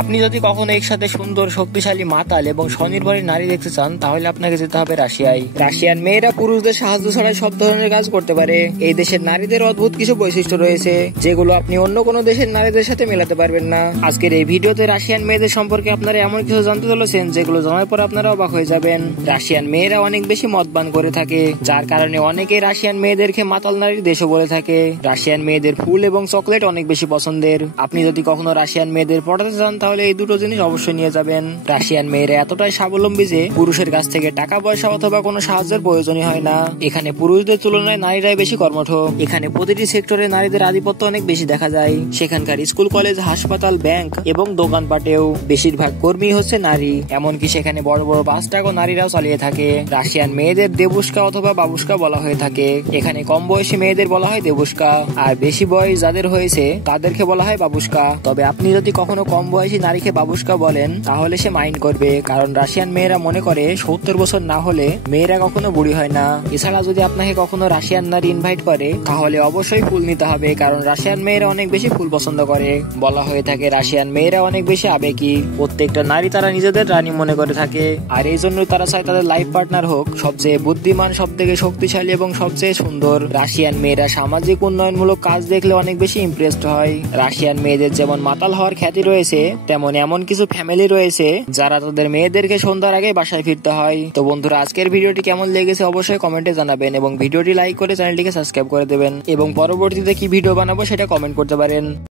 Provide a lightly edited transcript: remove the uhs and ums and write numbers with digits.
আপনি যদি কখনো একসাথে সুন্দর, শক্তিশালী, মাতাল এবং স্বনির্ভরী নারী দেখতে চান তাহলে আপনাকে যেতে হবে রাশিয়ায়। রাশিয়ান মেয়েরা পুরুষদের সাহায্য ছাড়াই সব ধরনের কাজ করতে পারে। এই দেশের নারীদের অদ্ভুত কিছু বৈশিষ্ট্য রয়েছে যেগুলো আপনি অন্য কোনো দেশের নারীদের সাথে মেলাতে পারবেন না। আজকের এই ভিডিওতে রাশিয়ান মেয়েদের সম্পর্কে আপনারা এমন কিছু জানতে চলেছেন যেগুলো জানার পর আপনারা অবাক হয়ে যাবেন। রাশিয়ান মেয়েরা অনেক বেশি মদপান করে থাকে, যার কারণে অনেকে রাশিয়ান মেয়েদেরকে মাতাল নারীর দেশও বলে থাকে। রাশিয়ান মেয়েদের ফুল এবং চকলেট অনেক বেশি পছন্দের। আপনি যদি কখনো রাশিয়ান মেয়েদের পটাতে চান তাহলে এই দুটো জিনিস অবশ্যই নিয়ে যাবেন। রাশিয়ান মেয়েরা এতটাই স্বাবলম্বী যে পুরুষের কাছ থেকে টাকা পয়সা অথবা কোনো সাহায্যের প্রয়োজনই হয় না। এখানে পুরুষদের তুলনায় নারীরাই বেশি কর্মঠ। এখানে প্রতিটি সেক্টরে নারীদের আধিপত্য অনেক বেশি দেখা যায়। সেখানকার স্কুল, কলেজ, হাসপাতাল, ব্যাংক এবং দোকানপাটেও বেশিরভাগ কর্মী হচ্ছে নারী। এমনকি সেখানে বড় বড় বাস ট্রাকও নারীরাও চালিয়ে থাকে। রাশিয়ান মেয়েদের দেবুস্কা অথবা বাবুস্কা বলা হয়ে থাকে। এখানে কম বয়সী মেয়েদের বলা হয় দেবুস্কা, আর বেশি বয়স যাদের হয়েছে তাদেরকে বলা হয় বাবুস্কা। তবে আপনি যদি কখনো কম বয়সী নারীকে বাবুস্কা বলেন তাহলে সে মাইন্ড করবে, কারণ রাশিয়ান মেয়েরা মনে করে 70 বছর না হলে মেয়েরা কখনো বুড়ি হয় না। এছাড়া যদি আপনাকে কখনো রাশিয়ান নারী ইনভাইট করে তাহলে অবশ্যই ফুল নিতে হবে, কারণ রাশিয়ান মেয়েরা অনেক বেশি ফুল পছন্দ করে। বলা হয়ে থাকে রাশিয়ান মেয়েরা অনেক বেশি আবেগী। প্রত্যেকটা নারী তারা নিজেদের রানী মনে করে থাকে, আর এই জন্য তারা চায় তাদের লাইফ পার্টনার হোক সবচেয়ে বুদ্ধিমান, সবথেকে শক্তিশালী এবং সবচেয়ে সুন্দর। রাশিয়ান মেয়েরা সামাজিক উন্নয়নমূলক কাজ দেখলে অনেক বেশি ইমপ্রেসড হয়। রাশিয়ান মেয়েদের যেমন মাতাল হওয়ার খ্যাতি রয়েছে, তেমন এমন কিছু ফ্যামিলি রয়েছে যারা তাদের মেয়েদেরকে সন্ধ্যার আগে বাসায় ফিরতে হয়। তো বন্ধুরা, আজকের ভিডিওটি কেমন লেগেছে অবশ্যই কমেন্টে জানাবেন এবং ভিডিওটি লাইক করে চ্যানেলটিকে সাবস্ক্রাইব করে দেবেন এবং পরবর্তীতে কি ভিডিও বানাবো সেটা কমেন্ট করতে পারেন।